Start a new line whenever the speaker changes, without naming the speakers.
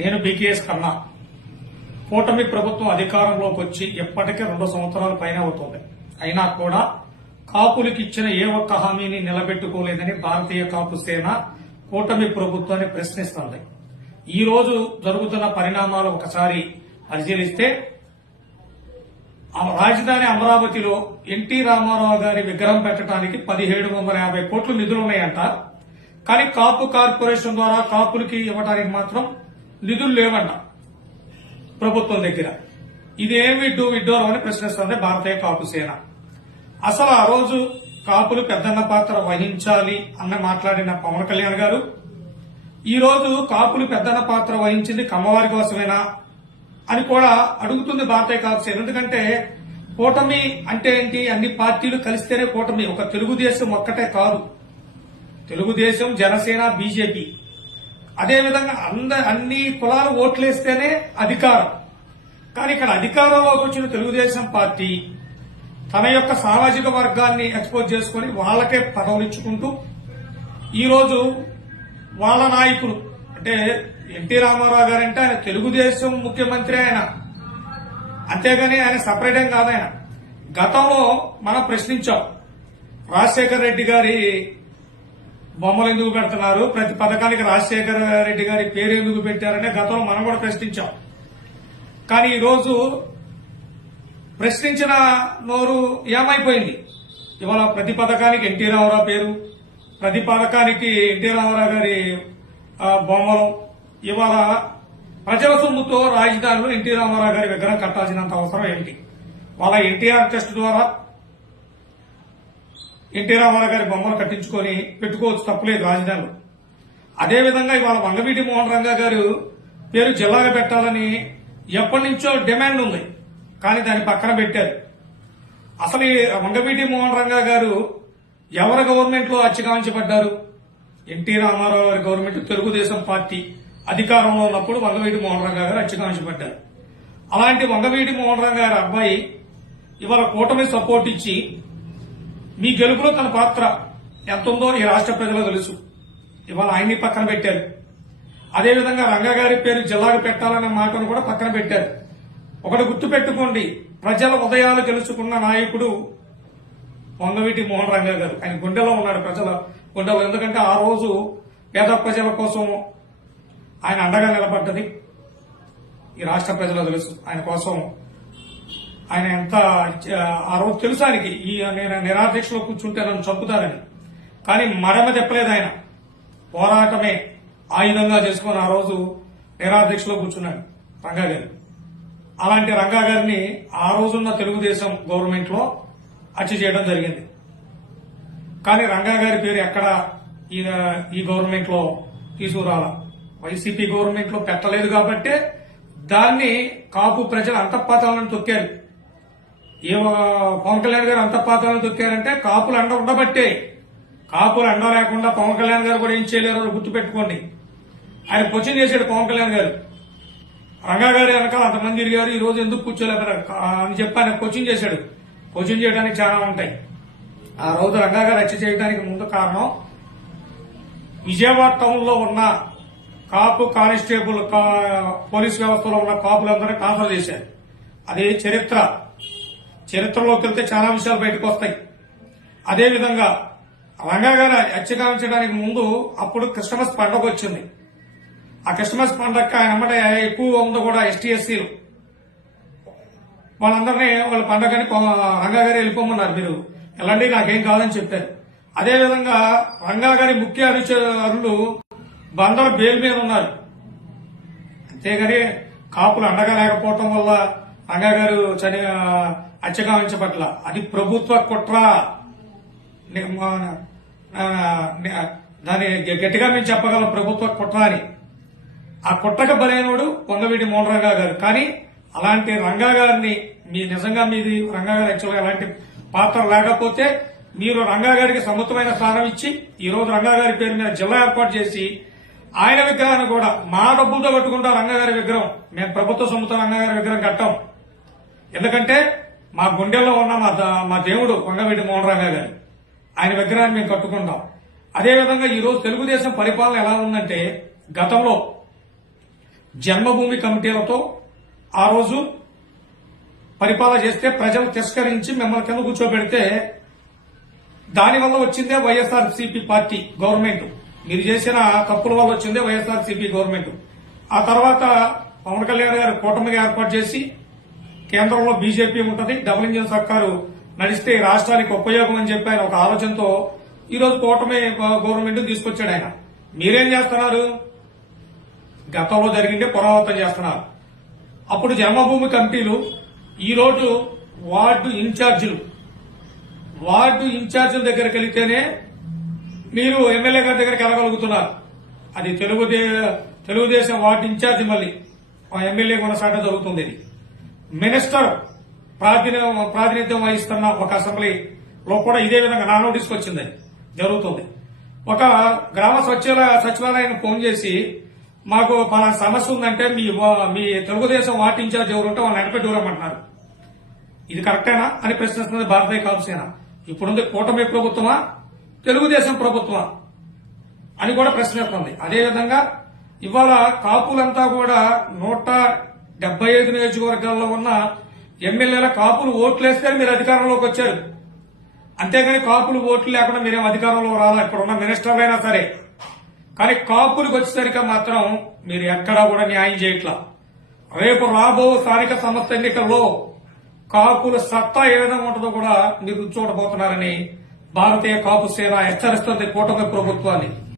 నేను బీకేఎస్ కన్నా కూటమి ప్రభుత్వం అధికారంలోకి వచ్చి ఎప్పటికే రెండు సంవత్సరాల పైన అవుతుంది అయినా కూడా కాపులకు ఇచ్చిన ఏ ఒక్క హామీని నిలబెట్టుకోలేదని భారతీయ కాపు సేన కూటమి ప్రభుత్వాన్ని ప్రశ్నిస్తోంది ఈ రోజు జరుగుతున్న పరిణామాలు ఒకసారి పరిశీలిస్తే రాజధాని అమరావతిలో ఎన్టీ రామారావు గారి విగ్రహం పెట్టడానికి పదిహేడు వందల యాభై కోట్లు నిధులున్నాయంట కానీ కాపు కార్పొరేషన్ ద్వారా కాపులకి ఇవ్వడానికి మాత్రం నిధులు లేవన్నా ప్రభుత్వం దగ్గర ఇదేమి డూ విడ్డూరం అని ప్రశ్నిస్తుంది భారతీయ కాపు సేన అసలు ఆ రోజు కాపులు పెద్దన్న పాత్ర వహించాలి అన్న మాట్లాడిన పవన్ కళ్యాణ్ గారు ఈ రోజు కాపులు పెద్దన్న పాత్ర వహించింది కమ్మవారి కోసమేనా అని కూడా అడుగుతుంది భారతీయ కాపు సేన ఎందుకంటే కూటమి అంటే ఏంటి అన్ని పార్టీలు కలిస్తేనే కూటమి ఒక తెలుగుదేశం ఒక్కటే కాదు తెలుగుదేశం జనసేన బీజేపీ అదేవిధంగా అంద అన్ని కులాలు ఓట్లేస్తేనే అధికారం కానీ ఇక్కడ అధికారంలోకి వచ్చిన తెలుగుదేశం పార్టీ తన యొక్క సామాజిక వర్గాన్ని ఎక్స్పోజ్ చేసుకుని వాళ్ళకే పదవులిచ్చుకుంటూ ఈరోజు వాళ్ళ నాయకులు అంటే ఎన్టీ రామారావు గారంటే ఆయన తెలుగుదేశం ముఖ్యమంత్రి ఆయన అంతేగాని ఆయన సపరేట్ ఏం కాదు ఆయన గతంలో మనం ప్రశ్నించాం రాజశేఖర్ రెడ్డి గారి బొమ్మలు ఎందుకు పెడుతున్నారు ప్రతి పథకానికి రాజశేఖర రెడ్డి గారి పేరు ఎందుకు పెట్టారనే గతంలో మనం కూడా ప్రశ్నించాం కానీ ఈరోజు ప్రశ్నించిన నోరు ఏమైపోయింది ఇవాళ ప్రతి పథకానికి ఎన్టీ రామారావు పేరు ప్రతి పథకానికి ఎన్టీ రామారావు గారి బొమ్మలు ఇవాళ ప్రజల సొమ్ముతో రాజధానిలో ఎన్టీ రామారావు గారి విగ్రహం కట్టాల్సినంత అవసరం ఏంటి వాళ్ళ ఎన్టీఆర్ ట్రస్ట్ ద్వారా ఎన్టీ రామారావు గారి బొమ్మలు కట్టించుకొని పెట్టుకోవచ్చు తప్పలేదు రాజధానిలో అదేవిధంగా ఇవాళ వంగవీటి మోహన్ రంగా గారు పేరు జిల్లాగా పెట్టాలని ఎప్పటి నుంచో డిమాండ్ ఉంది కానీ దాన్ని పక్కన పెట్టారు అసలు వంగవీటి మోహన్ రంగా గారు ఎవరి గవర్నమెంట్ లో అచ్చగాంచబడ్డారు ఎన్టీ రామారావు గారి గవర్నమెంట్ తెలుగుదేశం పార్టీ అధికారంలో ఉన్నప్పుడు వంగవీటి మోహన్ రంగా గారు అచ్చగాంచబడ్డారు అలాంటి వంగవీటి మోహన్ రంగా గారి అబ్బాయి ఇవాళ కూటమి సపోర్ట్ ఇచ్చి మీ గెలుపులో తన పాత్ర ఎంత ఉందో ఈ రాష్ట్ర ప్రజలకు తెలుసు ఇవాళ ఆయన్ని పక్కన పెట్టారు అదేవిధంగా రంగగారి పేరు జిల్లాకు పెట్టాలనే మాటను కూడా పక్కన పెట్టారు ఒకటి గుర్తుపెట్టుకోండి ప్రజల ఉదయాలు గెలుచుకున్న నాయకుడు పొంగవీటి మోహన్ రంగా గారు ఆయన గుండెలో ఉన్నాడు ప్రజల గుండెలో ఎందుకంటే ఆ రోజు పేద ప్రజల కోసం ఆయన అండగా నిలబడ్డది ఈ రాష్ట్ర ప్రజల తెలుసు ఆయన కోసం ఆయన ఎంత ఆ రోజు తెలుసు ఆయనకి ఈ నేను నిరాధ్యక్షలో కూర్చుంటే నన్ను చంపుతారని కానీ మడమ చెప్పలేదు ఆయన పోరాటమే ఆయుధంగా చేసుకుని ఆ రోజు నిరాధ్యక్షలో కూర్చున్నాడు రంగా గారు అలాంటి రంగా గారిని ఆ రోజున్న తెలుగుదేశం గవర్నమెంట్ లో హత్య చేయడం జరిగింది కానీ రంగా గారి పేరు ఎక్కడ ఈ గవర్నమెంట్ లో తీసుకురాల వైసీపీ గవర్నమెంట్ లో పెట్టలేదు కాబట్టి దాన్ని కాపు ప్రజలు అంతఃపాతాలను తొక్కారు ఏ పవన్ కళ్యాణ్ గారు అంత పాత్రలు దొక్కారంటే కాపులు అండ ఉండబట్టే కాపులు అండ లేకుండా పవన్ కళ్యాణ్ గారు కూడా ఏం చేయలేరు గుర్తుపెట్టుకోండి ఆయన క్వశ్చన్ చేశాడు పవన్ కళ్యాణ్ గారు రంగా గారు వెనక అంతమంది తిరిగారు ఈ రోజు ఎందుకు కూర్చోలేదు అని చెప్పి ఆయన క్వశ్చన్ చేశాడు క్వశ్చన్ చేయడానికి చాలా ఉంటాయి ఆ రోజు రంగా గారు హత్య చేయడానికి ముందు కారణం విజయవాడ టౌన్ లో ఉన్న కాపు కానిస్టేబుల్ పోలీస్ వ్యవస్థలో ఉన్న కాపులందరూ ట్రాన్స్ఫర్ చేశారు అదే చరిత్ర చరిత్రలోకి వెళ్తే చాలా విషయాలు బయటకు వస్తాయి అదేవిధంగా రంగా గారు యక్షగానించడానికి ముందు అప్పుడు క్రిస్టమస్ పండుగ వచ్చింది ఆ క్రిస్టమస్ పండగ ఆయన ఎక్కువ ఉంది కూడా ఎస్టీఎస్సీలు వాళ్ళందరినీ వాళ్ళ పండగని రంగా గారు వెళ్ళిపోమన్నారు మీరు వెళ్ళండి నాకేం కాదని చెప్పారు అదేవిధంగా రంగా గారి ముఖ్య అనుచరులు బందర్ బెయిల్ మీద ఉన్నారు అంతేగాని కాపులు అండగా లేకపోవటం వల్ల అంగా గారు చని అచ్చగావించ పట్ల అది ప్రభుత్వ కుట్ర దాన్ని గట్టిగా మేము చెప్పగలం ప్రభుత్వ కుట్ర అని ఆ కుట్రకు బలైనడు పొంగవీడి మోనరంగా గారు కానీ అలాంటి రంగా గారిని మీ నిజంగా మీది రంగా గారు యాక్చువల్గా అలాంటి పాత్ర లేకపోతే మీరు రంగా గారికి సమృద్ధమైన స్థానం ఇచ్చి ఈ రోజు రంగా గారి పేరు మీద జిల్లా ఏర్పాటు చేసి ఆయన విగ్రహాన్ని కూడా మా డబ్బులతో కట్టుకుంటా రంగా గారి విగ్రహం మేము ప్రభుత్వ సొమ్ముతో రంగా గారి విగ్రహం కట్టాం ఎందుకంటే మా గుండెల్లో ఉన్న మా మా దేవుడు కొండవీటి మోహనరావు గారు ఆయన విగ్రహాన్ని మేము కట్టుకుంటాం అదేవిధంగా ఈరోజు తెలుగుదేశం పరిపాలన ఎలా ఉందంటే గతంలో జన్మభూమి కమిటీలతో ఆ రోజు పరిపాలన చేస్తే ప్రజలు తిరస్కరించి మిమ్మల్ని కింద కూర్చోబెడితే దానివల్ల వచ్చిందే వైఎస్ఆర్సీపీ పార్టీ గవర్నమెంట్ మీరు చేసిన తప్పుల వల్ల వచ్చిందే వైఎస్ఆర్సీపీ గవర్నమెంట్ ఆ తర్వాత పవన్ కళ్యాణ్ గారు కూటమిగా ఏర్పాటు చేసి కేంద్రంలో బీజేపీ ఉంటుంది డబుల్ ఇంజిన్ సర్కారు నడిస్తే రాష్ట్రానికి ఉపయోగం అని చెప్పి ఒక ఆలోచనతో ఈరోజు కూటమి గవర్నమెంట్ తీసుకొచ్చాడు ఆయన మీరేం చేస్తున్నారు గతంలో జరిగిందే పునరావృతం చేస్తున్నారు అప్పుడు జన్మభూమి కమిటీలు ఈరోజు వార్డు ఇన్ఛార్జీలు వార్డు ఇన్ఛార్జీల దగ్గరికి వెళితేనే మీరు ఎమ్మెల్యే గారి దగ్గరికి వెళ్ళగలుగుతున్నారు అది తెలుగుదే తెలుగుదేశం వార్డు ఇన్ఛార్జి మళ్ళీ ఎమ్మెల్యే కొనసాగడం జరుగుతుంది మినిస్టర్ ప్రాతినిధ్యం ప్రాతినిధ్యం వహిస్తున్న ఒక అసెంబ్లీలో కూడా ఇదే విధంగా నా నోటీస్కి వచ్చింది జరుగుతుంది ఒక గ్రామ సచివాలయ సచివాలయానికి ఫోన్ చేసి మాకు మన సమస్య ఉందంటే మీ మీ తెలుగుదేశం వార్డు ఇన్ఛార్జ్ ఎవరుంటే వాళ్ళు నడపెట్టి దూరమంటున్నారు ఇది కరెక్టేనా అని ప్రశ్నిస్తుంది భారతీయ కాంగ్రెస్ ఇప్పుడుంది కూటమి ప్రభుత్వమా తెలుగుదేశం ప్రభుత్వమా అని కూడా ప్రశ్నిస్తుంది అదేవిధంగా ఇవాళ కాపులంతా కూడా నూట డెబ్బై ఐదు నియోజకవర్గాల్లో ఉన్న ఎమ్మెల్యేల కాపులు ఓట్లేస్తే మీరు అధికారంలోకి వచ్చారు అంతేగాని కాపులు ఓట్లు లేకుండా మీరేం అధికారంలో రాలా ఉన్న మినిస్టర్లైనా సరే కానీ కాపులకు వచ్చేసరికి మాత్రం మీరు ఎక్కడా కూడా న్యాయం చేయట్లా రేపు రాబో స్థానిక సంస్థ ఎన్నికల్లో కాపుల సత్తా ఏ విధంగా ఉంటుందో కూడా మీరు చూడబోతున్నారని భారతీయ కాపు సేన హెచ్చరిస్తుంది కూటమి ప్రభుత్వాన్ని